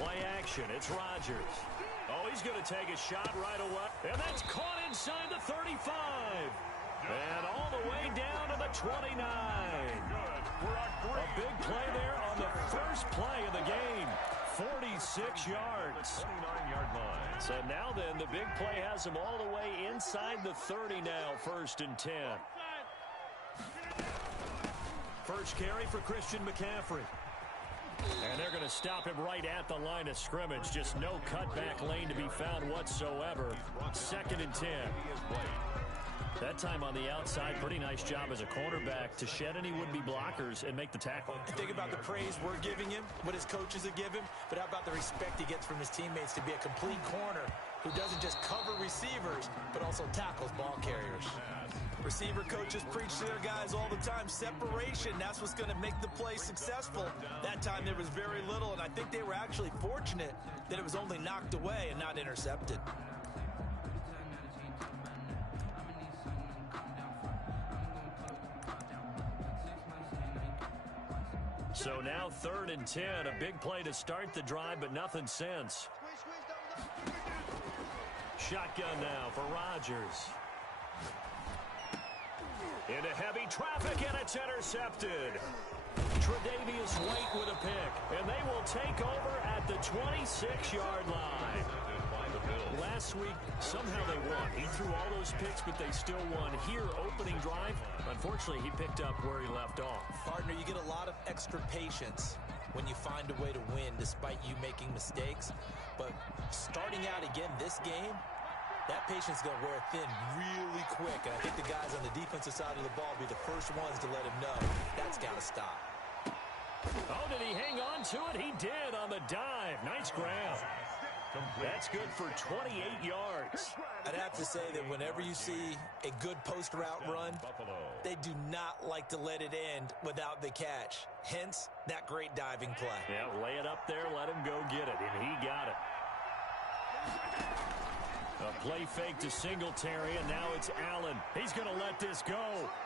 Play action. It's Rodgers. Oh, he's going to take a shot right away. And that's caught inside the 35. And all the way down to the 29. A big play there on the first play of the game. 46 yards. 29-yard line. So now then, the big play has him all the way inside the 30 now, 1st and 10. First carry for Christian McCaffrey. And they're going to stop him right at the line of scrimmage. Just no cutback lane to be found whatsoever. 2nd and 10. That time on the outside, pretty nice job as a cornerback to shed any would-be blockers and make the tackle. Think about the praise we're giving him, what his coaches have given him, but how about the respect he gets from his teammates to be a complete corner who doesn't just cover receivers, but also tackles ball carriers. Receiver coaches preach to their guys all the time. Separation, that's what's going to make the play successful. That time there was very little, and I think they were actually fortunate that it was only knocked away and not intercepted. So now 3rd and 10, a big play to start the drive, but nothing since. Shotgun now for Rodgers. Into heavy traffic, and it's intercepted. Tre'Davious White with a pick, and they will take over at the 26-yard line. Last week, somehow they won. He threw all those picks, but they still won. Here, opening drive, unfortunately, he picked up where he left off. Partner, you get a lot of extra patience when you find a way to win despite you making mistakes. But starting out again this game, that patience is going to wear thin really quick. And I think the guys on the defensive side of the ball will be the first ones to let him know that's got to stop. Oh, did he hang on to it? He did on the dive. Nice grab. That's good for 28 yards. I'd have to say that whenever you see a good post route run, they do not like to let it end without the catch. Hence, that great diving play. Yeah, lay it up there, let him go get it, and he got it. A play fake to Singletary, and now it's Allen. He's going to let this go.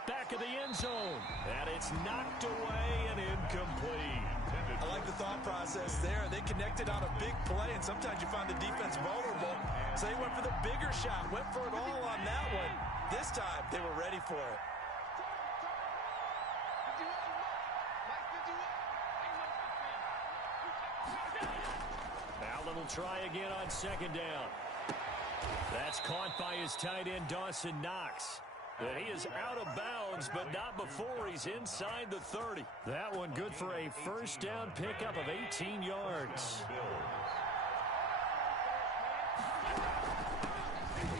Back of the end zone. And it's knocked away and incomplete. I like the thought process there. They connected on a big play, and sometimes you find the defense vulnerable. So they went for the bigger shot, went for it all on that one. This time, they were ready for it. Allen will try again on 2nd down. That's caught by his tight end, Dawson Knox. And he is out of bounds, but not before he's inside the 30. That one good for a first down pickup of 18 yards.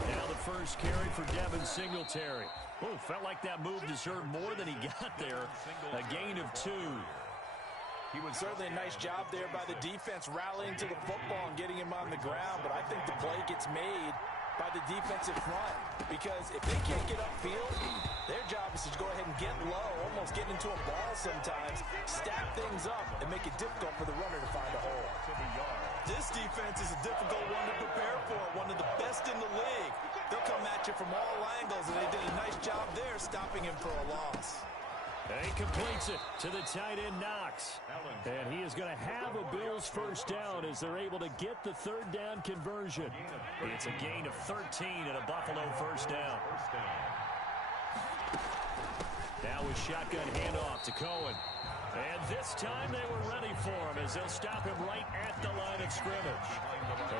Now the first carry for Devin Singletary. Oh, felt like that move deserved more than he got there. A gain of 2. He was certainly a nice job there by the defense rallying to the football and getting him on the ground, but I think the play gets made by the defensive front, because if they can't get upfield, their job is to go ahead and get low, almost get into a ball sometimes, stack things up, and make it difficult for the runner to find a hole. This defense is a difficult one to prepare for, one of the best in the league. They'll come at you from all angles, and they did a nice job there stopping him for a loss. And he completes it to the tight end, Knox. And he is going to have a Bills first down as they're able to get the 3rd down conversion. It's a gain of 13 and a Buffalo first down. Now with shotgun handoff to Cohen. And this time they were ready for him as they'll stop him right at the line of scrimmage.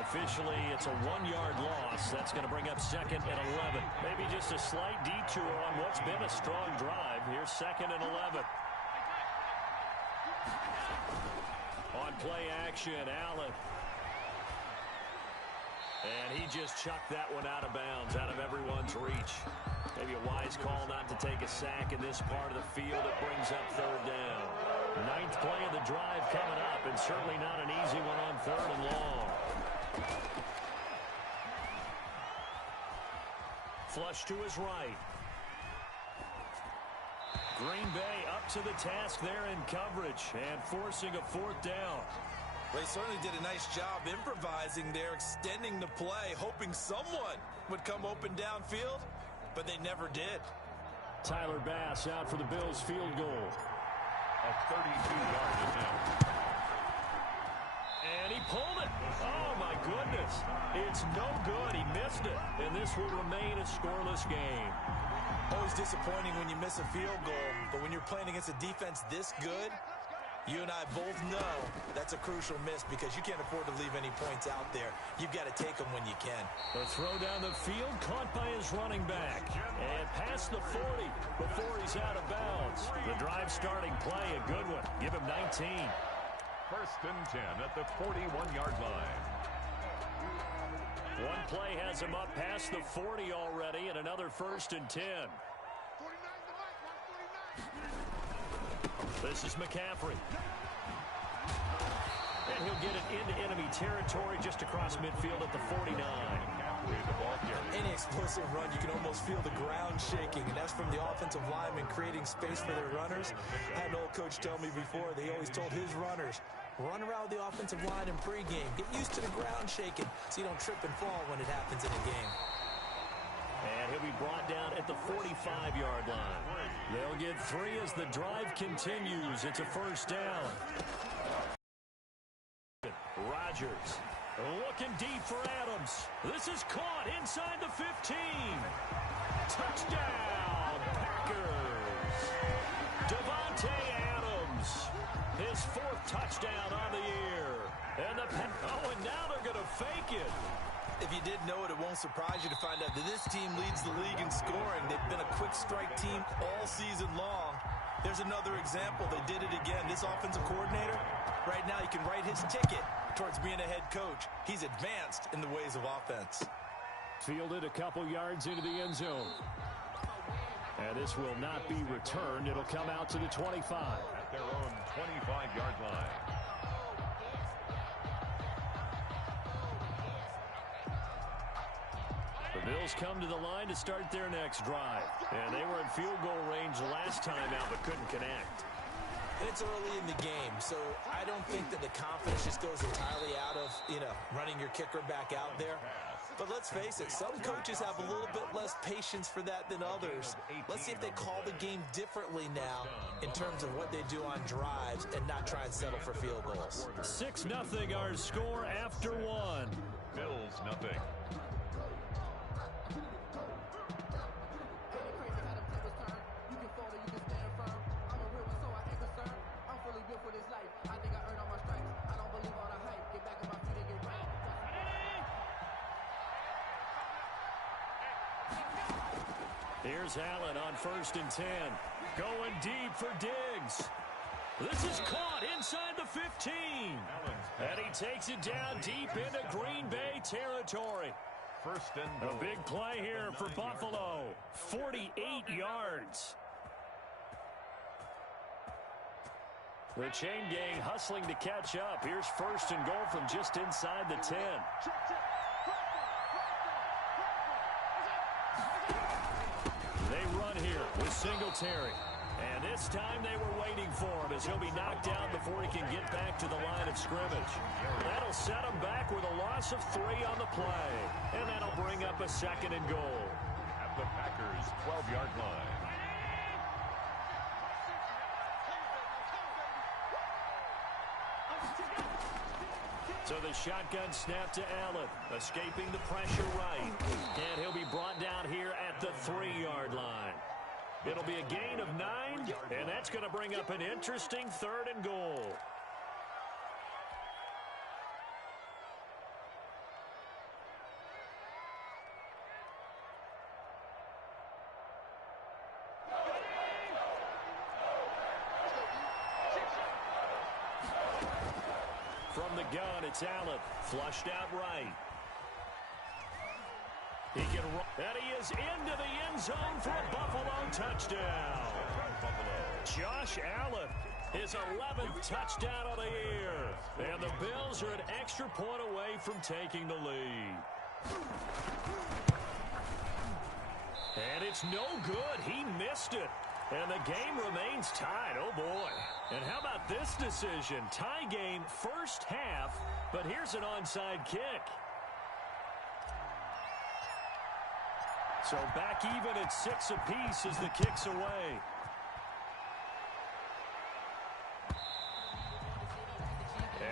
Officially, it's a 1-yard loss. That's going to bring up 2nd and 11. Maybe just a slight detour on what's been a strong drive. Here's 2nd and 11. On play action, Allen. And he just chucked that one out of bounds, out of everyone's reach. Maybe a wise call not to take a sack in this part of the field. It brings up 3rd down. 9th play of the drive coming up, and certainly not an easy one on 3rd and long. Flush to his right. Green Bay up to the task there in coverage and forcing a 4th down. They certainly did a nice job improvising there, extending the play, hoping someone would come open downfield, but they never did. Tyler Bass out for the Bills field goal. A 32-yard attempt. And he pulled it. Oh, my goodness. It's no good. He missed it. And this will remain a scoreless game. Always disappointing when you miss a field goal, but when you're playing against a defense this good, you and I both know that's a crucial miss because you can't afford to leave any points out there. You've got to take them when you can. The throw down the field caught by his running back. And past the 40 before he's out of bounds. The drive starting play, a good one. Give him 19. 1st and 10 at the 41-yard line. One play has him up past the 40 already, and another 1st and 10. This is McCaffrey. And he'll get it into enemy territory just across midfield at the 49. Any explosive run, you can almost feel the ground shaking, and that's from the offensive linemen creating space for their runners. I had an old coach tell me before, they always told his runners, run around the offensive line in pregame. Get used to the ground shaking so you don't trip and fall when it happens in a game. And he'll be brought down at the 45-yard line. They'll get 3 as the drive continues. It's a 1st down. Rodgers looking deep for Adams. This is caught inside the 15. Touchdown, Packers. Davante Adams, his 4th touchdown on the year. And now they're going to fake it. If you didn't know it, it won't surprise you to find out that this team leads the league in scoring. They've been a quick strike team all season long. There's another example. They did it again. This offensive coordinator, right now he can write his ticket towards being a head coach. He's advanced in the ways of offense. Fielded a couple yards into the end zone. And this will not be returned. It'll come out to the 25. At their own 25-yard line. The Bills come to the line to start their next drive. And they were in field goal range last time out but couldn't connect. And it's early in the game, so I don't think that the confidence just goes entirely out of, running your kicker back out there. But let's face it, some coaches have a little bit less patience for that than others. Let's see if they call the game differently now in terms of what they do on drives and not try and settle for field goals. 6-0 our score after 1. Bills nothing. Here's Allen on 1st and 10. Going deep for Diggs. This is caught inside the 15. And he takes it down deep into Green Bay territory. 1st and goal. A big play here for Buffalo. 48 yards. The chain gang hustling to catch up. Here's 1st and goal from just inside the 10. With Singletary. And this time they were waiting for him as he'll be knocked down before he can get back to the line of scrimmage. That'll set him back with a loss of 3 on the play. And that'll bring up a 2nd and goal. At the Packers' 12-yard line. So the shotgun snap to Allen, escaping the pressure right. And he'll be brought down here at the 3-yard line. It'll be a gain of 9, and that's going to bring up an interesting 3rd and goal. From the gun, it's Allen, flushed out right. He can run, and he is into the end zone for a Buffalo touchdown. Josh Allen, his 11th touchdown of the year. And the Bills are an extra point away from taking the lead. And it's no good. He missed it. And the game remains tied. Oh, boy. And how about this decision? Tie game, 1st half, but here's an onside kick. So back even at 6 apiece as the kick's away.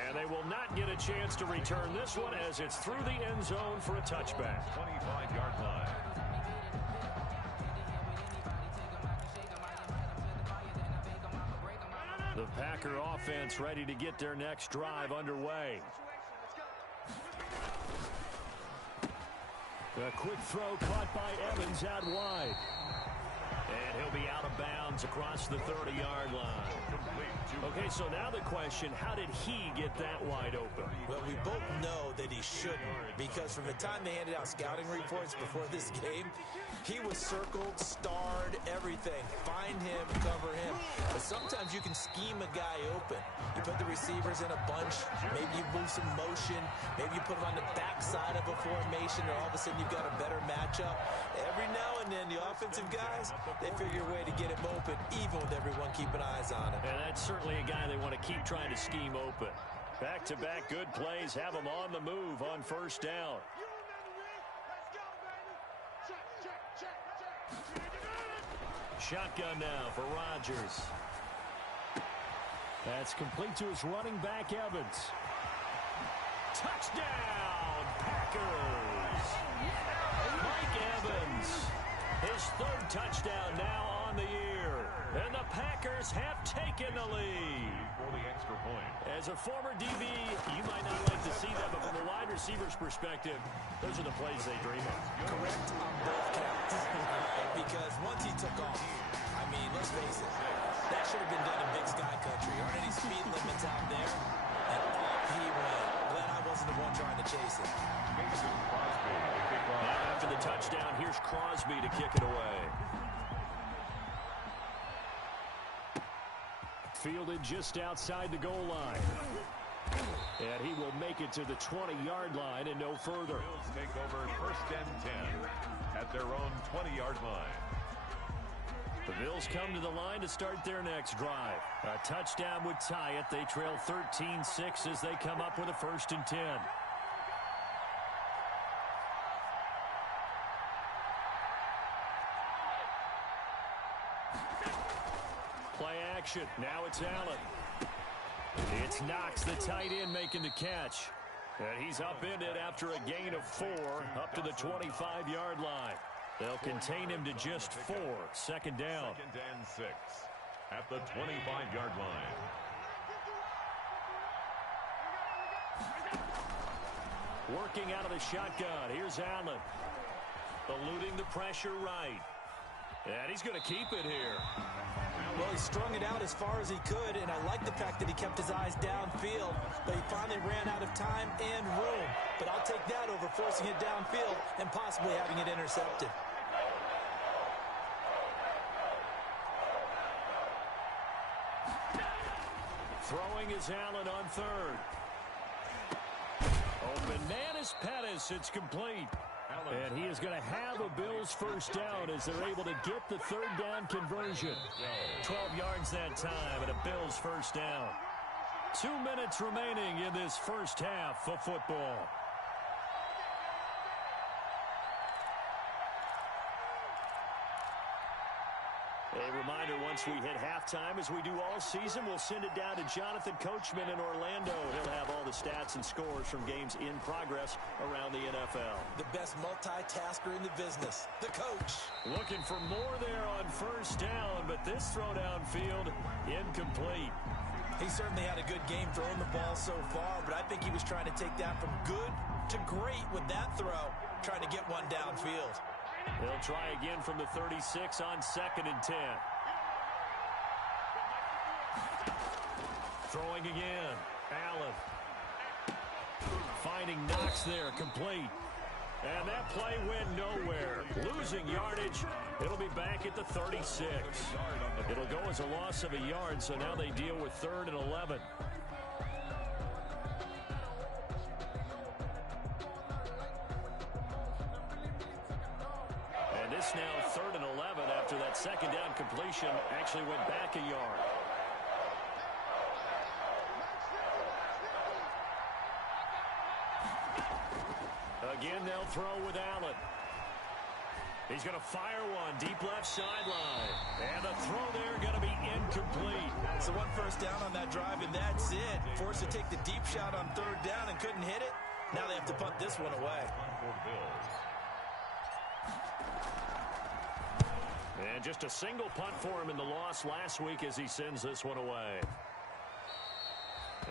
And they will not get a chance to return this one as it's through the end zone for a touchback. 25-yard line. The Packer offense ready to get their next drive underway. A quick throw caught by Evans out wide. And he'll be out of bounds across the 30-yard line. Okay, so now the question, how did he get that wide open? Well, we both know that he shouldn't, because from the time they handed out scouting reports before this game, he was circled, starred, everything. Find him, cover him. But sometimes you can scheme a guy open. You put the receivers in a bunch. Maybe you move some motion. Maybe you put them on the backside of a formation, and all of a sudden you've got a better matchup. Every now and then, the offensive guys, they figure a way to get him open, even with everyone keeping eyes on him. And that's certainly a guy they want to keep trying to scheme open. Back-to-back good plays have him on the move on first down. Shotgun now for Rodgers. That's complete to his running back, Evans. Touchdown, Packers! Mike Evans, his third touchdown now on the year. And the Packers have taken the lead. For the extra point. As a former DB, you might not like to see that, but from a wide receiver's perspective, those are the plays they dream of. Correct on both counts. Because once he took off, I mean, let's face it, that should have been done in Big Sky Country. Aren't any speed limits out there? And off he went. Glad I wasn't the one trying to chase him. After the touchdown, here's Crosby to kick it away. Fielded just outside the goal line. And he will make it to the 20-yard line and no further. Bills take over first and 10 at their own 20-yard line. The Bills come to the line to start their next drive. A touchdown would tie it. They trail 13-6 as they come up with a first and 10. Play action. Now it's Allen. It's Knox, the tight end, making the catch. And he's upended after a gain of 4 up to the 25-yard line. They'll contain him to just 4. Second down. Second and 6 at the 25-yard line. Working out of the shotgun. Here's Allen. Eluding the pressure right. And he's going to keep it here. Well, he strung it out as far as he could, and I like the fact that he kept his eyes downfield, but he finally ran out of time and room. But I'll take that over forcing it downfield and possibly having it intercepted. Throwing is Allen on third. Open man is Pettis. It's complete. And he is going to have a Bills first down as they're able to get the third down conversion. 12 yards that time and a Bills first down. 2 minutes remaining in this first half of football. A reminder, once we hit halftime, as we do all season, we'll send it down to Jonathan Coachman in Orlando. He'll have all the stats and scores from games in progress around the NFL. The best multitasker in the business, the coach. Looking for more there on first down, but this throw downfield, incomplete. He certainly had a good game throwing the ball so far, but I think he was trying to take that from good to great with that throw, trying to get one downfield. They'll try again from the 36 on second and 10. Throwing again. Allen. Finding Knox there, complete. And that play went nowhere. Losing yardage. It'll be back at the 36. It'll go as a loss of a yard, so now they deal with 3rd and 11. This now 3rd and 11 after that second down completion actually went back a yard. Again, they'll throw with Allen. He's going to fire one deep left sideline. And the throw there going to be incomplete. So one first down on that drive, and that's it. Forced to take the deep shot on third down and couldn't hit it. Now they have to punt this one away. And just a single punt for him in the loss last week as he sends this one away.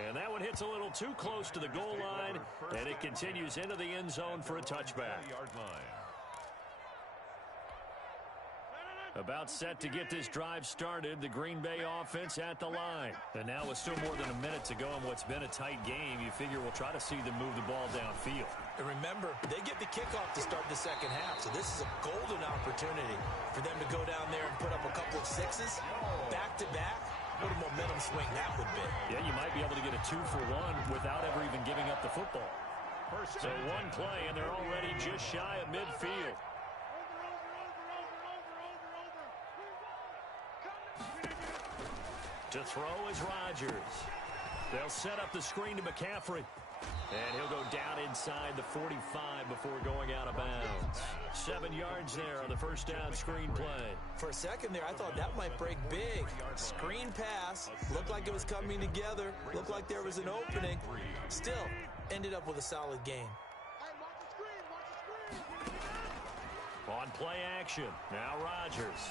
And that one hits a little too close to the goal line, and it continues into the end zone for a touchback. About set to get this drive started, the Green Bay offense at the line. And now with still more than a minute to go in what's been a tight game, you figure we'll try to see them move the ball downfield. And remember, they get the kickoff to start the second half, so this is a golden opportunity for them to go down there and put up a couple of sixes back-to-back. What a momentum swing that would be. Yeah, you might be able to get a 2-for-1 without ever even giving up the football. So one play, and they're already just shy of midfield. To throw is Rodgers. They'll set up the screen to McCaffrey. And he'll go down inside the 45 before going out of bounds. 7 yards there on the first down screen play. For a second there, I thought that might break big. Screen pass. Looked like it was coming together. Looked like there was an opening. Still, ended up with a solid game. On play action, now Rodgers.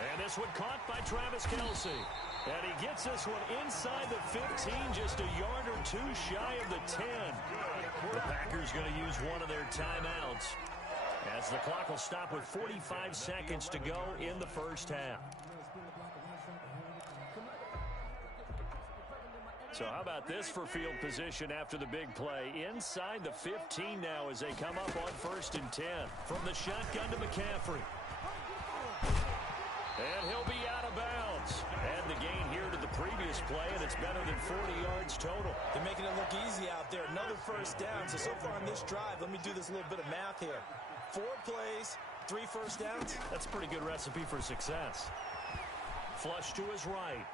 And this one caught by Travis Kelce. And he gets this one inside the 15, just a yard or two shy of the 10. The Packers going to use one of their timeouts as the clock will stop with 45 seconds to go in the first half. So how about this for field position after the big play? Inside the 15 now as they come up on 1st and 10. From the shotgun to McCaffrey. And he'll be out of bounds. And the gain here to the previous play, and it's better than 40 yards total. They're making it look easy out there. Another first down. So far on this drive, let me do this little bit of math here. 4 plays, 3 first downs. That's a pretty good recipe for success. Flush to his right.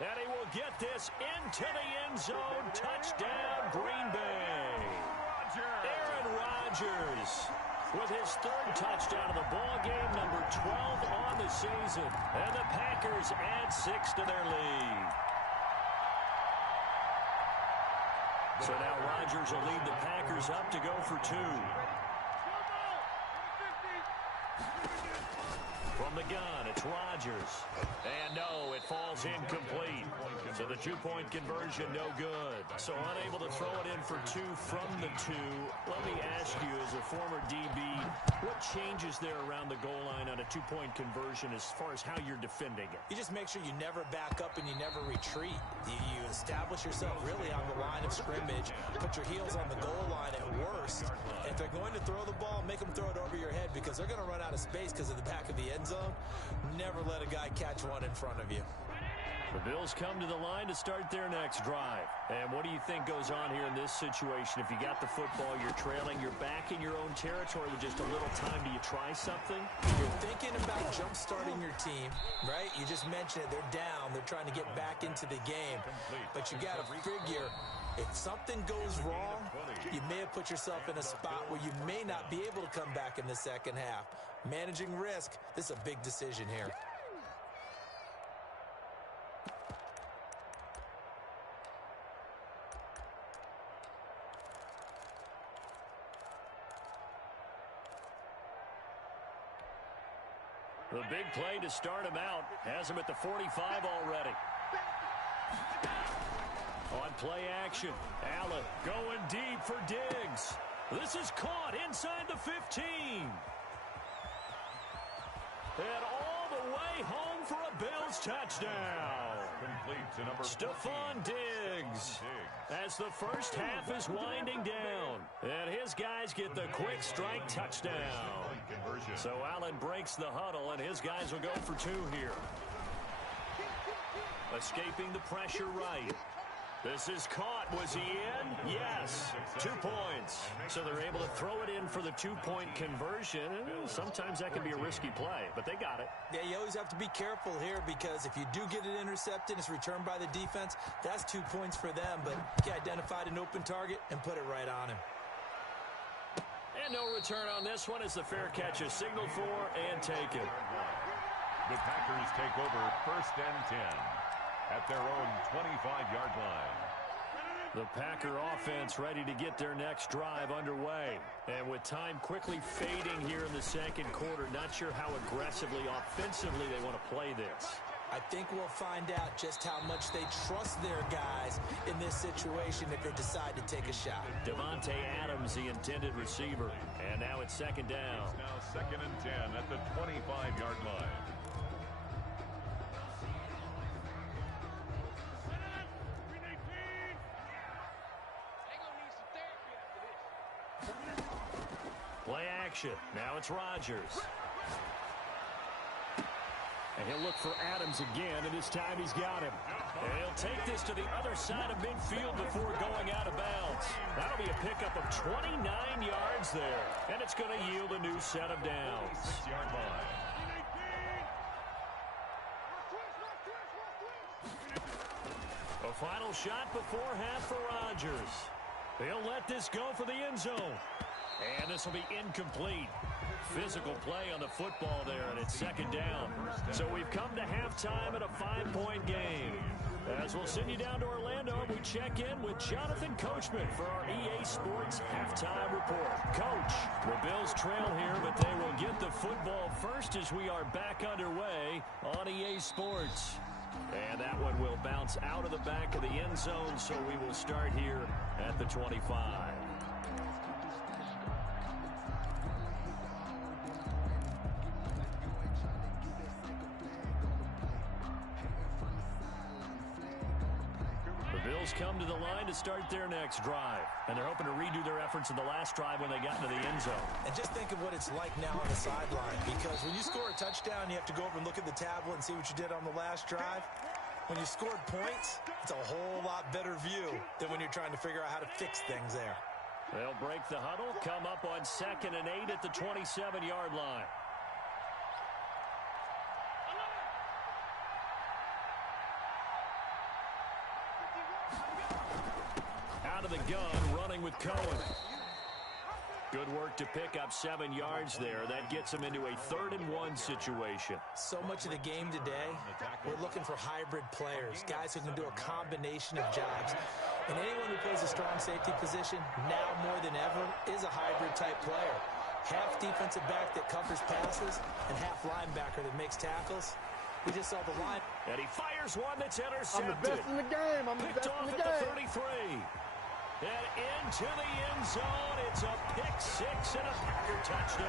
And he will get this into the end zone. Touchdown, Green Bay. Aaron Rodgers with his 3rd touchdown of the ball game, number 12 on the season. And the Packers add 6 to their lead. So now Rodgers will lead the Packers up to go for 2. From the gun, it's Rodgers. And no, it falls incomplete. So the 2-point conversion, no good. So unable to throw it in for 2 from the 2. Let me ask you, as a former DB, what changes there around the goal line on a 2-point conversion as far as how you're defending it? You just make sure you never back up and you never retreat. You establish yourself really on the line of scrimmage, put your heels on the goal line at worst. And if they're going to throw the ball, make them throw it over your head because they're going to run out of space because of the back of the end zone. Never let a guy catch one in front of you. The Bills come to the line to start their next drive. And what do you think goes on here in this situation? If you got the football, you're trailing, you're back in your own territory with just a little time. Do you try something? You're thinking about jump-starting your team, right? You just mentioned it. They're down. They're trying to get back into the game. But you got to figure, if something goes wrong, you may have put yourself in a spot where you may not be able to come back in the second half. Managing risk, this is a big decision here. The big play to start him out has him at the 45 already. On play action, Allen going deep for Diggs. This is caught inside the 15. And all the way home for a Bills touchdown. Stephon Diggs as the first half is winding down. And his guys get the quick strike touchdown. So Allen breaks the huddle, and his guys will go for 2 here. Escaping the pressure right. This is caught. Was he in? Yes. 2 points. So they're able to throw it in for the 2-point conversion. And sometimes that can be a risky play, but they got it. Yeah, you always have to be careful here because if you do get it intercepted, it's returned by the defense. That's 2 points for them, but he identified an open target and put it right on him. And no return on this one as the fair catch is signaled for and taken. The Packers take over 1st and 10 at their own 25-yard line. The Packer offense ready to get their next drive underway. And with time quickly fading here in the second quarter, not sure how aggressively, offensively they want to play this. I think we'll find out just how much they trust their guys in this situation if they decide to take a shot. Davante Adams, the intended receiver. And now it's second down. It's now 2nd and 10 at the 25-yard line. Play action. Now it's Rodgers. And he'll look for Adams again, and this time he's got him. And he'll take this to the other side of midfield before going out of bounds. That'll be a pickup of 29 yards there. And it's going to yield a new set of downs. 6-yard line. A final shot before half for Rodgers. He'll let this go for the end zone. And this will be incomplete. Physical play on the football there, and it's second down. So we've come to halftime at a 5-point game. As we'll send you down to Orlando, we check in with Jonathan Coachman for our EA Sports Halftime Report. Coach, the Bills trail here, but they will get the football first as we are back underway on EA Sports. And that one will bounce out of the back of the end zone, so we will start here at the 25. Bills come to the line to start their next drive. And they're hoping to redo their efforts in the last drive when they got into the end zone. And just think of what it's like now on the sideline. Because when you score a touchdown, you have to go over and look at the tablet and see what you did on the last drive. When you scored points, it's a whole lot better view than when you're trying to figure out how to fix things there. They'll break the huddle, come up on 2nd and 8 at the 27-yard line. Out of the gun, running with Cohen. Good work to pick up 7 yards there. That gets them into a 3rd and 1 situation. So much of the game today, we're looking for hybrid players, guys who can do a combination of jobs. And anyone who plays a strong safety position, now more than ever, is a hybrid-type player. Half defensive back that covers passes and half linebacker that makes tackles. We just saw the line. And he fires one that's intercepted. I'm the best in the game. I'm the Picked best off in the at game. the 33. And into the end zone. It's a pick six and a Packer touchdown.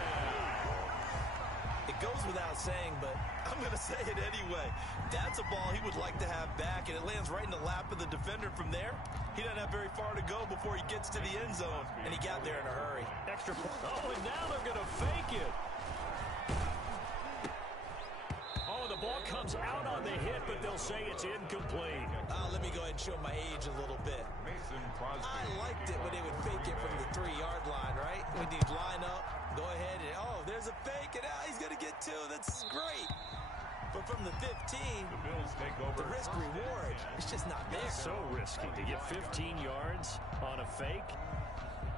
It goes without saying, but I'm going to say it anyway. That's a ball he would like to have back, and it lands right in the lap of the defender from there. He doesn't have very far to go before he gets to the end zone, and he got there in a hurry. Extra point. Oh, and now they're going to fake it. Oh, the ball comes out on the hit, but they'll say it's incomplete. Let me go ahead and show my age a little bit. Mason Crosby. I liked it when they would fake it from the 3-yard line, right? When you'd line up, go ahead, and there's a fake, and he's going to get 2. That's great. But from the 15, The Bills take over. the risk-reward, it's just not there. So risky to get 15 yards on a fake.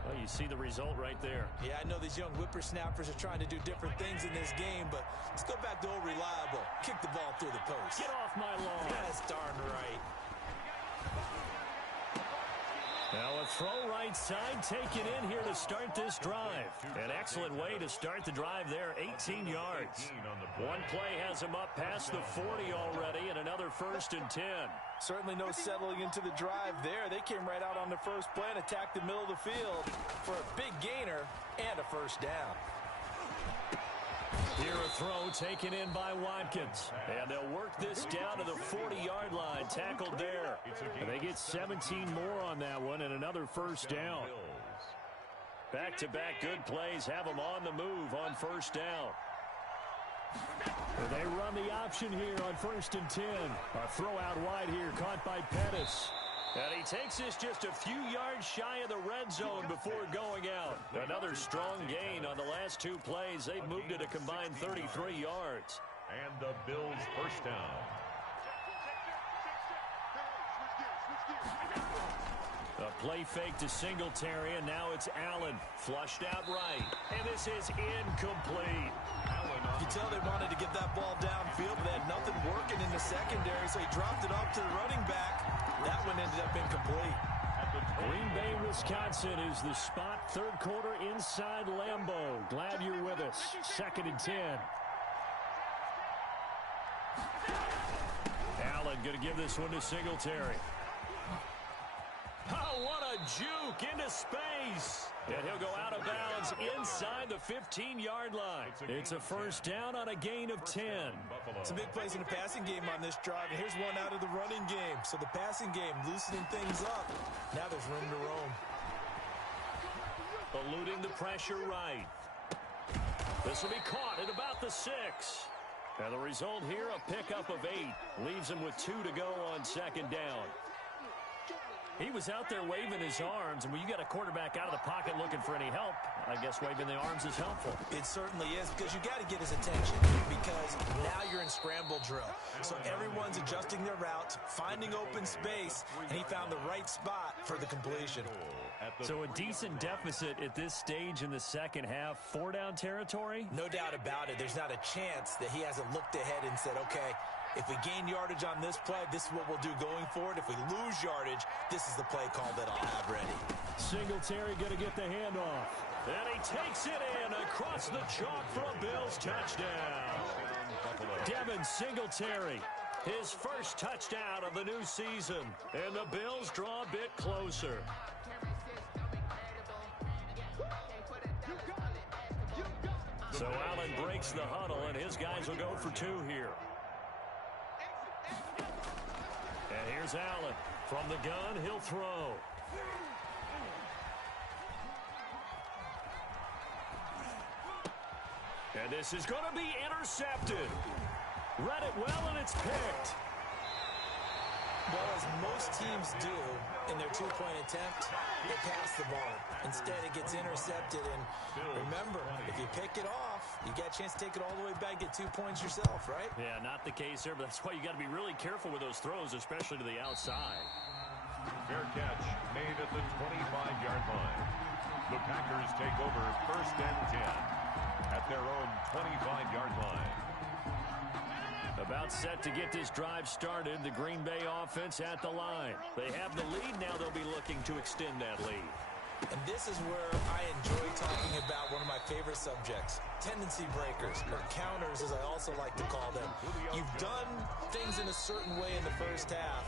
Well, you see the result right there. Yeah, I know these young whippersnappers are trying to do different things in this game, but let's go back to old reliable. Kick the ball through the post. Get off my lawn. That's darn right. Now a throw right side taken in here to start this drive. An excellent way to start the drive there, 18 yards. One play has him up past the 40 already, and another 1st and 10. Certainly no settling into the drive there. They came right out on the first play and attacked the middle of the field for a big gainer and a 1st down. Here a throw taken in by Watkins. And they'll work this down to the 40-yard line. Tackled there. And they get 17 more on that one and another 1st down. Back-to-back good plays have them on the move on 1st down. And they run the option here on 1st and 10. A throw out wide here caught by Pettis. And he takes this just a few yards shy of the red zone before going out. Another strong gain on the last 2 plays. They've moved it a combined 33 yards. And the Bills' 1st down. A play fake to Singletary, and now it's Allen. Flushed out right. And this is incomplete. You tell they wanted to get that ball downfield, but they had nothing working in the secondary, so he dropped it off to the running back. That one ended up incomplete. Green Bay, Wisconsin is the spot. Third quarter inside Lambeau. Glad you're with us. 2nd and 10. Allen going to give this one to Singletary. Oh, what a juke into space. And he'll go out of bounds inside the 15-yard line. It's a first down on a gain of 10. Some big plays in the passing game on this drive, and here's one out of the running game. So the passing game loosening things up. Now there's room to roam. Eluding the pressure right. This will be caught at about the 6. And the result here, a pickup of 8. Leaves him with 2 to go on 2nd down. He was out there waving his arms, and when you got a quarterback out of the pocket looking for any help, I guess waving the arms is helpful. It certainly is, because you got to get his attention, because now you're in scramble drill. So everyone's adjusting their routes, finding open space, and he found the right spot for the completion. So a decent deficit at this stage in the second half. 4-down territory? No doubt about it. There's not a chance that he hasn't looked ahead and said, okay, if we gain yardage on this play, this is what we'll do going forward. If we lose yardage, this is the play call that I'll have ready. Singletary going to get the handoff. And he takes it in across the chalk for a Bills touchdown. Devin Singletary, his first touchdown of the new season. And the Bills draw a bit closer. So Allen breaks the huddle, and his guys will go for 2 here. And here's Allen. From the gun, he'll throw. And this is going to be intercepted. Read it well, and it's picked. Well, as most teams do in their 2-point attempt, they pass the ball. Instead, it gets intercepted. And remember, if you pick it off, you got a chance to take it all the way back, get 2 points yourself, right? Yeah, not the case there, but that's why you got to be really careful with those throws, especially to the outside. Fair catch made at the 25-yard line. The Packers take over 1st and 10 at their own 25-yard line. About set to get this drive started. The Green Bay offense at the line. They have the lead. Now they'll be looking to extend that lead. And this is where I enjoy talking about one of my favorite subjects, tendency breakers, or counters as I also like to call them. You've done things in a certain way in the first half,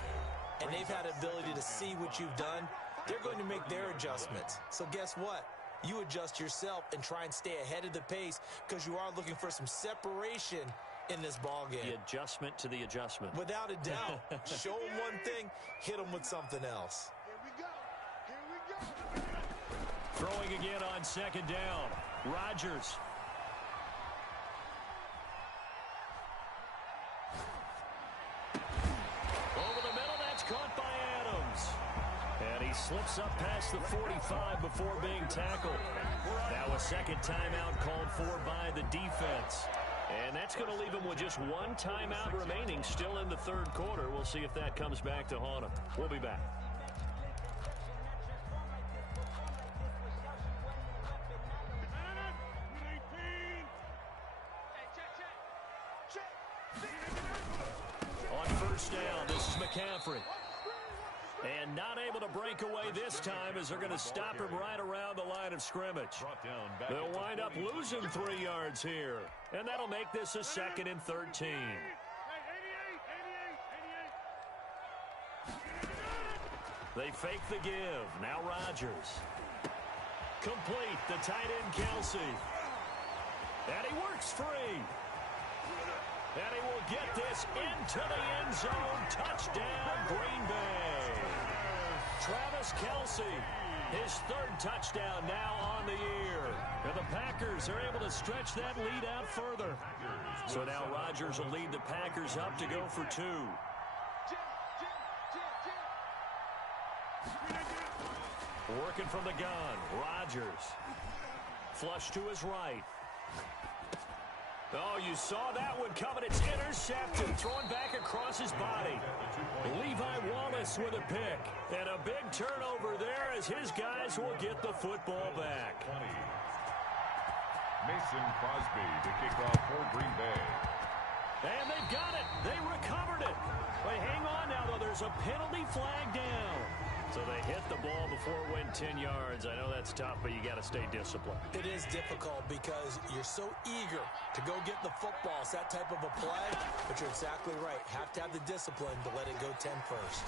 and they've had the ability to see what you've done. They're going to make their adjustments. So guess what? You adjust yourself and try and stay ahead of the pace, because you are looking for some separation in this ball game. The adjustment to the adjustment. Without a doubt. Show them one thing, hit them with something else. Throwing again on 2nd down. Rodgers. Over the middle, that's caught by Adams. And he slips up past the 45 before being tackled. Now a second timeout called for by the defense. And that's going to leave him with just 1 timeout remaining still in the 3rd quarter. We'll see if that comes back to haunt him. We'll be back. On 1st down, this is McCaffrey. And not able to break away this time as they're going to stop him right around the line of scrimmage. They'll wind up losing 3 yards here. And that'll make this a 2nd and 13. They fake the give. Now Rodgers. Complete. The tight end, Kelsey. And he works free. And he will get this into the end zone. Touchdown, Green Bay. Travis Kelsey, his 3rd touchdown now on the year. And the Packers are able to stretch that lead out further. So now Rodgers will lead the Packers up to go for 2. Working from the gun, Rodgers. Flush to his right. Oh, you saw that one coming. It's intercepted, thrown back across his body. Levi Wallace with a pick. And a big turnover there as his guys will get the football back. 20. Mason Crosby to kick off for Green Bay. And they've got it. They recovered it. But hang on now, though. There's a penalty flag down. So they hit the ball before it went 10 yards. I know that's tough, but you got to stay disciplined. It is difficult because you're so eager to go get the football. It's that type of a play, but you're exactly right. Have to have the discipline to let it go 10 first.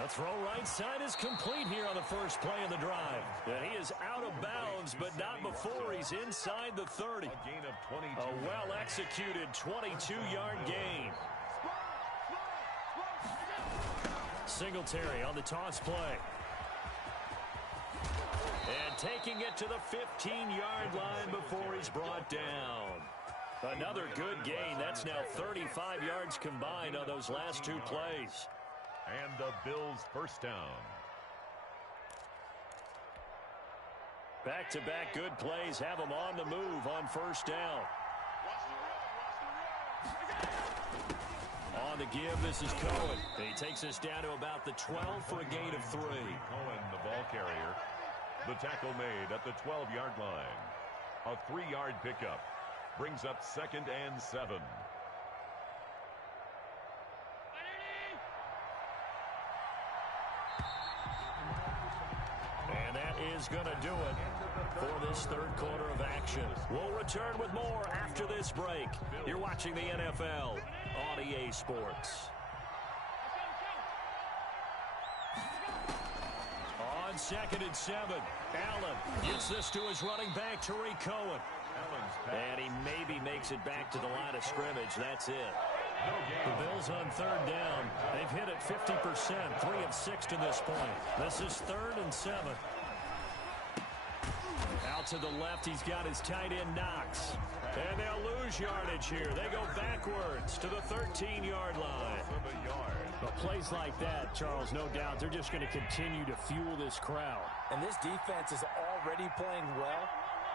The throw right side is complete here on the first play of the drive. And he is out of bounds, but not before he's inside the 30. A gain of 22. A well-executed 22-yard gain. Singletary on the toss play. And taking it to the 15-yard line before he's brought down. Another good gain. That's now 35 yards combined on those last two plays. And the Bills first down. Back-to-back good plays have them on the move on first down. On the give, this is Cohen. He takes us down to about the 12 for a gain of 3. Cohen, the ball carrier. The tackle made at the 12-yard line. A 3-yard pickup. Brings up 2nd and 7. And that is going to do it for this third quarter of action. We'll return with more after this break. You're watching the NFL on EA Sports. On 2nd and 7, Allen gets this to his running back, Tariq Cohen. And he maybe makes it back to the line of scrimmage. That's it. The Bills on third down. They've hit it 50%, 3 of 6 to this point. This is 3rd and 7. Out to the left, he's got his tight end Knox. And they'll lose yardage here. They go backwards to the 13-yard line. But plays like that, Charles, no doubt, they're just going to continue to fuel this crowd. And this defense is already playing well,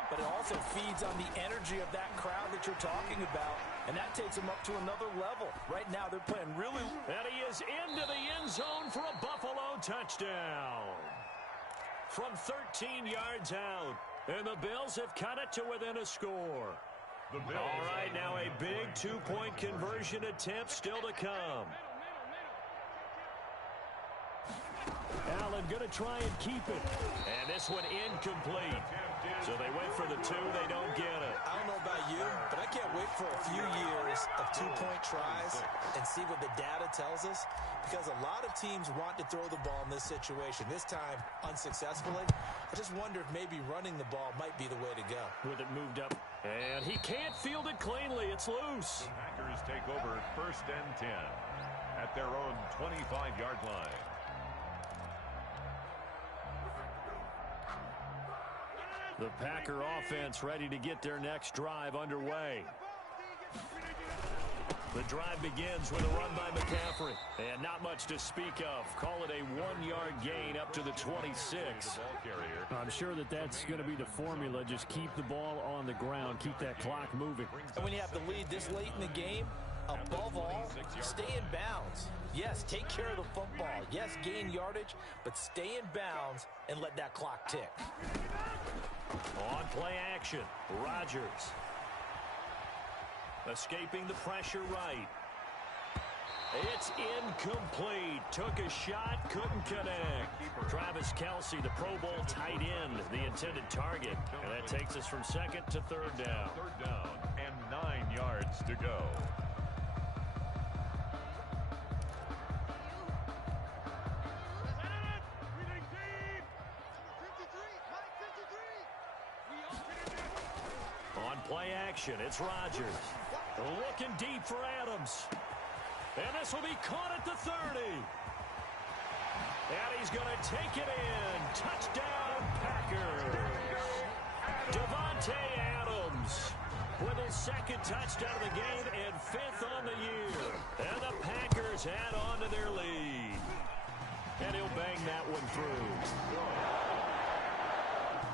but it also feeds on the energy of that crowd that you're talking about, and that takes them up to another level. Right now, they're playing really... And he is into the end zone for a Buffalo touchdown. From 13 yards out, and the Bills have cut it to within a score. All right, now a big two-point conversion attempt still to come. Allen going to try and keep it. And this one incomplete. So they went for the 2. They don't get it. I don't know about you, but I can't wait for a few years of two-point tries and see what the data tells us, because a lot of teams want to throw the ball in this situation. This time, unsuccessfully. I just wonder if maybe running the ball might be the way to go. With it moved up. And he can't field it cleanly. It's loose. The Packers take over 1st and 10 at their own 25-yard line. The Packer offense ready to get their next drive underway. The drive begins with a run by McCaffrey. And not much to speak of. Call it a 1-yard gain up to the 26. I'm sure that's going to be the formula. Just keep the ball on the ground. Keep that clock moving. And when you have the lead this late in the game, above all, stay in bounds. Yes, take care of the football. Yes, gain yardage, but stay in bounds and let that clock tick. On play action, Rodgers. Escaping the pressure right. It's incomplete. Took a shot, couldn't connect. Travis Kelce, the Pro Bowl tight end, the intended target. And that takes us from 2nd to 3rd down. 3rd down and 9 yards to go. On play action, it's Rodgers. Looking deep for Adams. And this will be caught at the 30. And he's going to take it in. Touchdown, Packers. Davante Adams with his 2nd touchdown of the game and 5th on the year. And the Packers add on to their lead. And he'll bang that one through.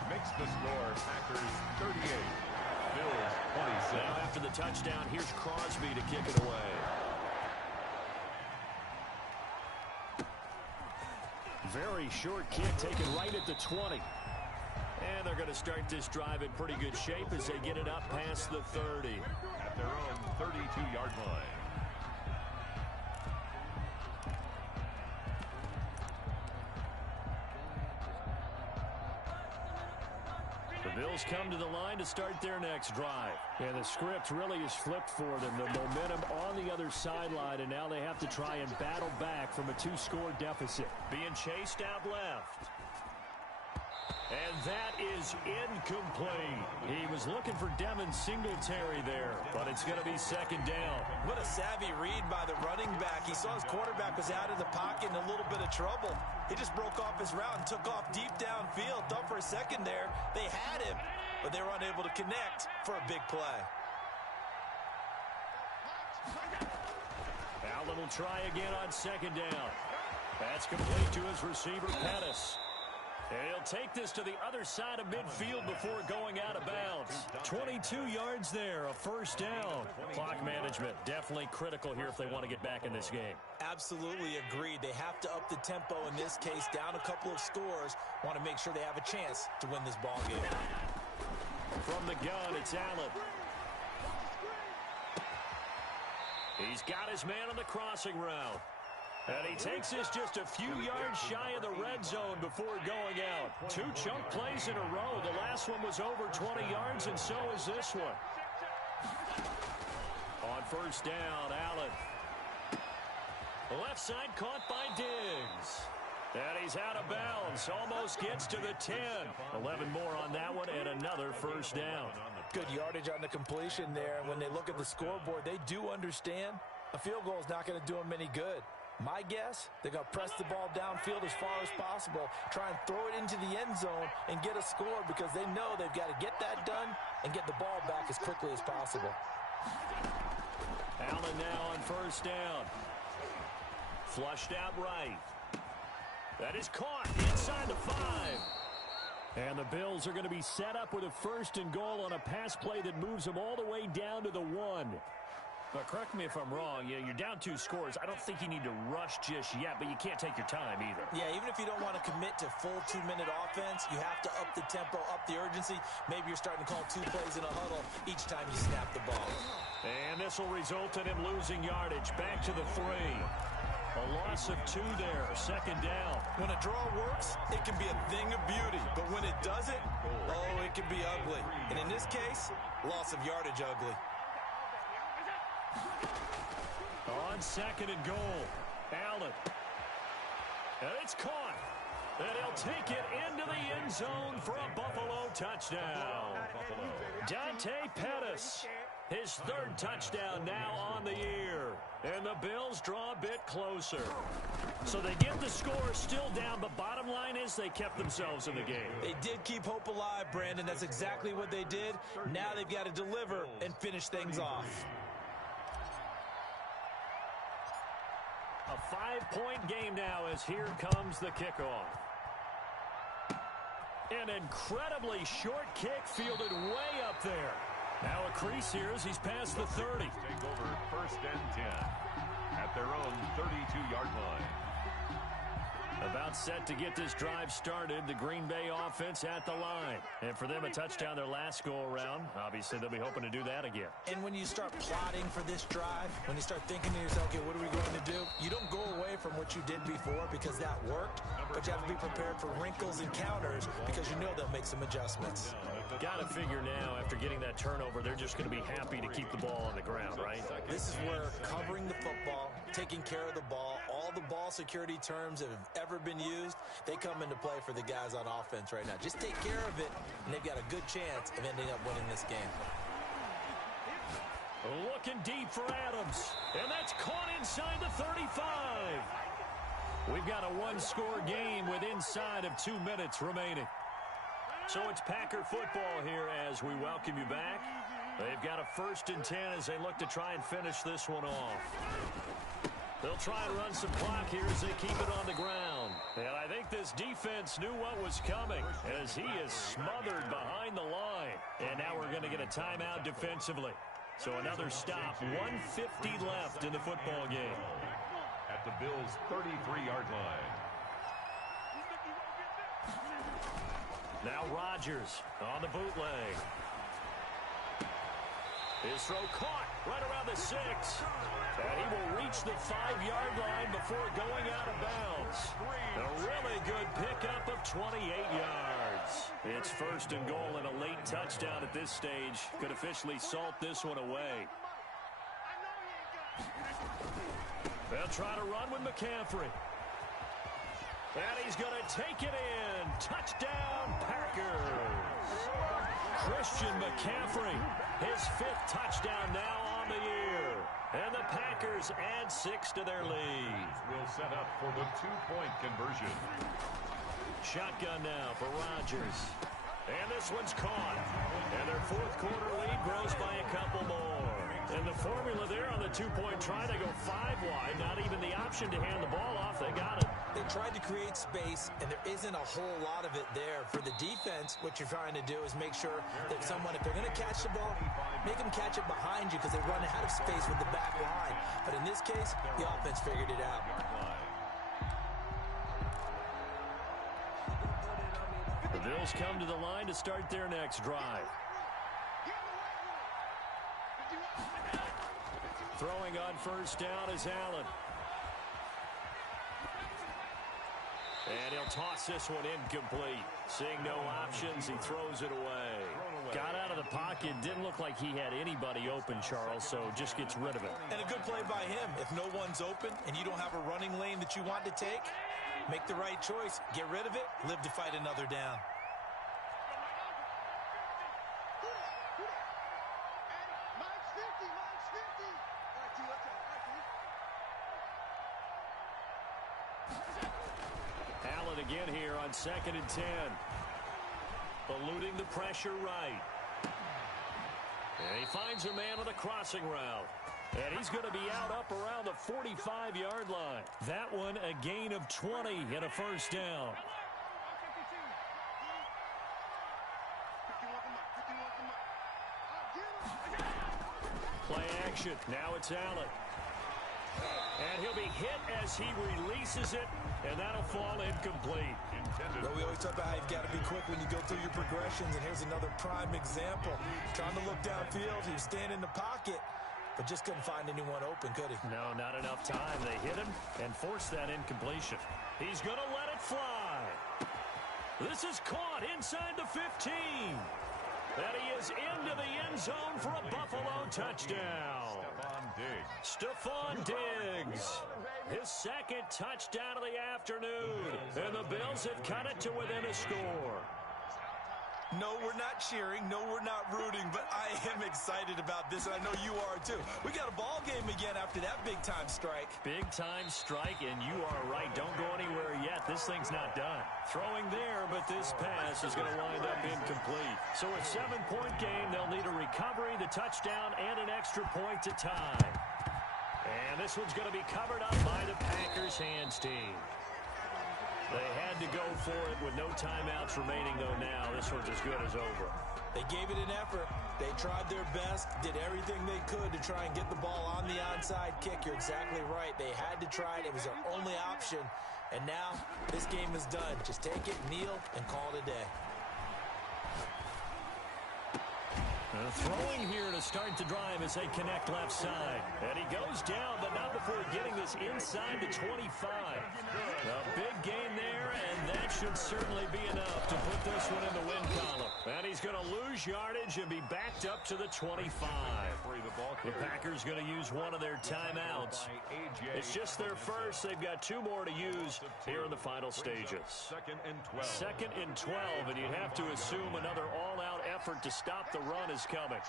Makes the score Packers 38. Bills 26. Now after the touchdown, here's Crosby to kick it away. Very short kick taken right at the 20. And they're going to start this drive in pretty good shape as they get it up past the 30. At their own 32-yard line. The Bills come to the line to start their next drive. And the script really is flipped for them. The momentum on the other sideline, and now they have to try and battle back from a 2-score deficit. Being chased out left. And that is incomplete. He was looking for Devin Singletary there, but it's going to be second down. What a savvy read by the running back. He saw his quarterback was out of the pocket in a little bit of trouble. He just broke off his route and took off deep downfield. Thought for a second there they had him, but they were unable to connect for a big play. Allen will try again on second down. That's complete to his receiver, Pettis. And he'll take this to the other side of midfield before going out of bounds. 22 yards there, a first down. Clock management definitely critical here if they want to get back in this game. Absolutely agreed. They have to up the tempo in this case, down a couple of scores. Want to make sure they have a chance to win this ball game. From the gun, it's Allen. He's got his man on the crossing route. And he takes this just a few yards shy of the red zone before going out. 2 chunk plays in a row. The last one was over 20 yards, and so is this one. On first down, Allen. Left side caught by Diggs. And he's out of bounds. Almost gets to the 10. 11 more on that one, and another first down. Good yardage on the completion there. When they look at the scoreboard, they do understand a field goal is not going to do them any good. My guess, they're going to press the ball downfield as far as possible, try and throw it into the end zone and get a score because they know they've got to get that done and get the ball back as quickly as possible. Allen now on first down. Flushed out right. That is caught inside the 5. And the Bills are going to be set up with a first and goal on a pass play that moves them all the way down to the 1. But correct me if I'm wrong, you're down 2 scores. I don't think you need to rush just yet, but you can't take your time either. Yeah, even if you don't want to commit to full 2-minute offense, you have to up the tempo, up the urgency. Maybe you're starting to call 2 plays in a huddle each time you snap the ball. And this will result in him losing yardage. Back to the 3. A loss of 2 there, second down. When a draw works, it can be a thing of beauty. But when it doesn't, oh, it can be ugly. And in this case, loss of yardage ugly. On second and goal, Allen. And it's caught. And he'll take it into the end zone for a Buffalo touchdown. Dante Pettis, his 3rd touchdown now on the year. And the Bills draw a bit closer. So they get the score still down, but bottom line is they kept themselves in the game. They did keep hope alive, Brandon. That's exactly what they did. Now they've got to deliver and finish things off. A 5-point game now as here comes the kickoff. An incredibly short kick fielded way up there. Now a crease here as he's past the 30. Take over first and 10 at their own 32-yard line. About set to get this drive started. The Green Bay offense at the line. And for them, a touchdown their last go-around. Obviously, they'll be hoping to do that again. And when you start plotting for this drive, when you start thinking to yourself, okay, what are we going to do? You don't go away from what you did before because that worked, but you have to be prepared for wrinkles and counters because you know they'll make some adjustments. Got to figure now, after getting that turnover, they're just going to be happy to keep the ball on the ground, right? This is where covering the football, taking care of the ball, all the ball security terms that have ever been used, they come into play for the guys on offense right now. Just take care of it, and they've got a good chance of ending up winning this game. Looking deep for Adams, and that's caught inside the 35. We've got a 1-score game with inside of 2 minutes remaining. So it's Packer football here as we welcome you back. They've got a 1st and 10 as they look to try and finish this one off. They'll try and run some clock here as they keep it on the ground. And I think like this defense knew what was coming as he is smothered behind the line. And now we're going to get a timeout defensively. So another stop, 1:50 left in the football game. At the Bills' 33-yard line. Now Rodgers on the bootleg. His throw caught right around the 6. And he will reach the 5-yard line before going out of bounds. A really good pickup of 28 yards. It's 1st and goal and a late touchdown at this stage. Could officially salt this one away. They'll try to run with McCaffrey. And he's going to take it in. Touchdown, Packers. Christian McCaffrey, his 5th touchdown now on the year. And the Packers add 6 to their lead. Will set up for the 2-point conversion. Shotgun now for Rodgers. And this one's caught. And their 4th quarter lead grows by a couple more. And the formula there on the 2-point try, they go 5 wide. Not even the option to hand the ball off. They got it. They tried to create space, and there isn't a whole lot of it there. For the defense, what you're trying to do is make sure that someone, if they're going to catch the ball, make them catch it behind you because they run out of space with the back line. But in this case, the offense figured it out. The Bills come to the line to start their next drive. Throwing on 1st down is Allen. And he'll toss this one incomplete. Seeing no options, he throws it away. Got out of the pocket. Didn't look like he had anybody open, Charles, so just gets rid of it. And a good play by him. If no one's open and you don't have a running lane that you want to take, make the right choice. Get rid of it. Live to fight another down. Allen again here on 2nd and 10. Eluding the pressure right. And he finds a man on a crossing route. And he's going to be out up around the 45-yard line. That one a gain of 20 and a 1st down. Play action. Now it's Allen. And he'll be hit as he releases it, and that'll fall incomplete. Well, we always talk about how you've got to be quick when you go through your progressions, and here's another prime example. Trying to look downfield, he was standing in the pocket, but just couldn't find anyone open, could he? No, not enough time. They hit him and forced that incompletion. He's going to let it fly. This is caught inside the 15. And he is into the end zone for a Buffalo touchdown. Stephon Diggs. His 2nd touchdown of the afternoon. And the Bills have cut it to within a score. No, we're not cheering. No, we're not rooting. But I am excited about this, and I know you are too. We got a ball game again after that big-time strike. Big-time strike, and you are right. Don't go anywhere yet. This thing's not done. Throwing there, but this pass is going to wind up incomplete. So a 7-point game. They'll need a recovery, the touchdown, and an extra point to tie. And this one's going to be covered up by the Packers hands team. They had to go for it with no timeouts remaining, though, now. This one's as good as over. They gave it an effort. They tried their best, did everything they could to try and get the ball on the onside kick. You're exactly right. They had to try it. It was their only option. And now this game is done. Just take it, kneel, and call it a day. Throwing here to start the drive as they connect left side. And he goes down, but not before getting this inside the 25. A big gain there, and that should certainly be enough to put this one in the win column. And he's going to lose yardage and be backed up to the 25. The Packers going to use one of their timeouts. It's just their first. They've got 2 more to use here in the final stages. 2nd and 12. 2nd and 12, and you'd have to assume another all-out effort to stop the run is coming.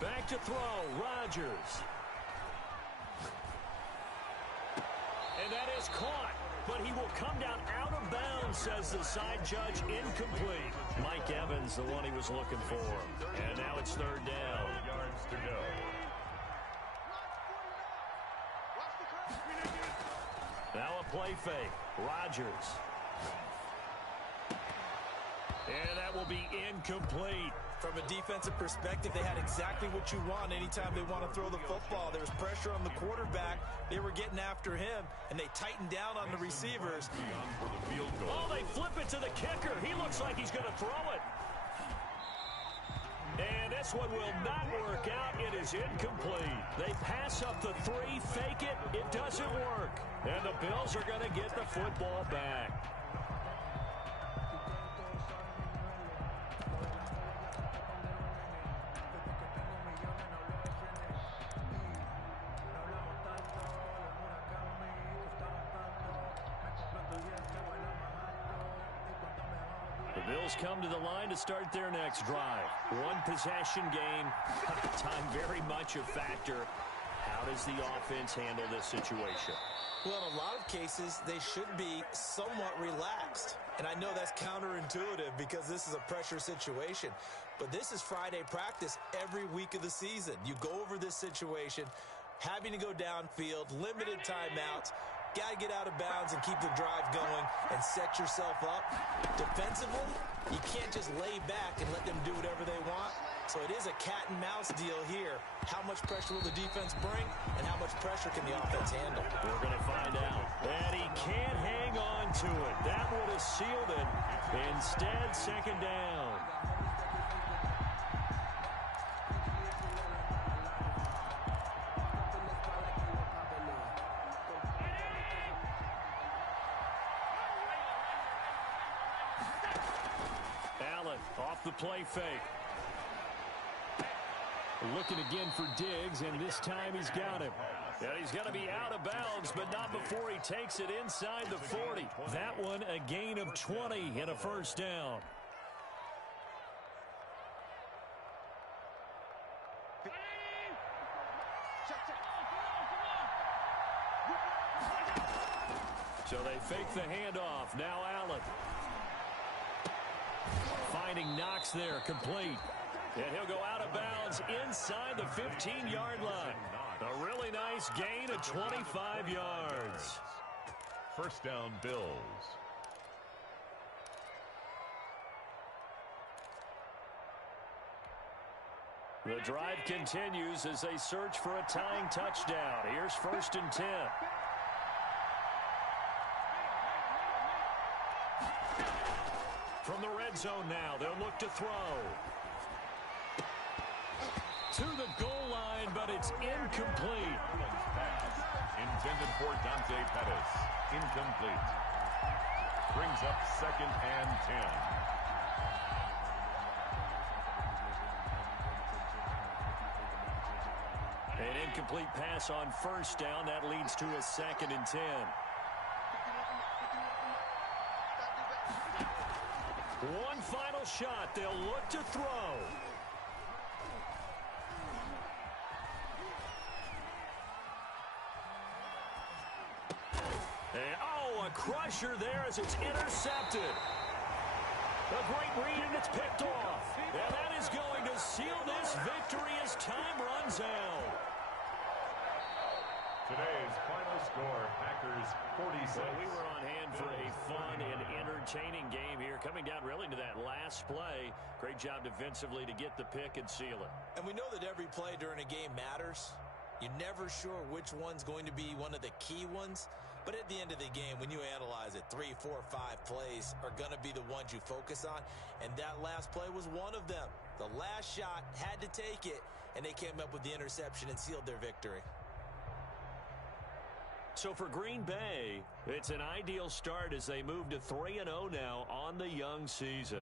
Back to throw, Rodgers. And that is caught, but he will come down out of bounds, says the side judge, incomplete. Mike Evans, the one he was looking for. And now it's 3rd down. Yards to go. play fake. Rodgers. And that will be incomplete. From a defensive perspective, they had exactly what you want anytime they want to throw the football. There was pressure on the quarterback. They were getting after him, and they tightened down on the receivers. Oh, they flip it to the kicker. He looks like he's going to throw it. And this one will not work out. It is incomplete. They pass up the 3, fake it. It doesn't work. And the Bills are going to get the football back. The Bills come to the line to start their next drive. One possession game. Time very much a factor. How does the offense handle this situation? Well, in a lot of cases, they should be somewhat relaxed. And I know that's counterintuitive because this is a pressure situation. But this is Friday practice every week of the season. You go over this situation, having to go downfield, limited timeouts. Got to get out of bounds and keep the drive going and set yourself up. Defensively, you can't just lay back and let them do whatever they want. So it is a cat and mouse deal here. How much pressure will the defense bring and how much pressure can the offense handle? We're going to find out. And he can't hang on to it. That would have sealed it. Instead, second down. Off the play fake. Looking again for Diggs, and this time he's got him. And he's going to be out of bounds, but not before he takes it inside the 40. That one a gain of 20 and a first down. So they fake the handoff. Now Allen. Finding Knox there, complete. And he'll go out of bounds inside the 15-yard line. A really nice gain of 25 yards. First down, Bills. The drive continues as they search for a tying touchdown. Here's 1st and 10. From the red zone now, they'll look to throw. To the goal line, but it's incomplete. Intended for Dante Pettis. Incomplete. Brings up 2nd and 10. An incomplete pass on 1st down. That leads to a 2nd and 10. One final shot. They'll look to throw. And, oh, a crusher there as it's intercepted. A great read, and it's picked off. And that is going to seal this victory as time runs out. Today's final score, Packers 46. Well, we were on hand for a fun and entertaining game here. Coming down really to that last play. Great job defensively to get the pick and seal it. And we know that every play during a game matters. You're never sure which one's going to be one of the key ones. But at the end of the game, when you analyze it, 3, 4, 5 plays are going to be the ones you focus on. And that last play was one of them. The last shot had to take it, and they came up with the interception and sealed their victory. So for Green Bay, it's an ideal start as they move to 3-0 now on the young season.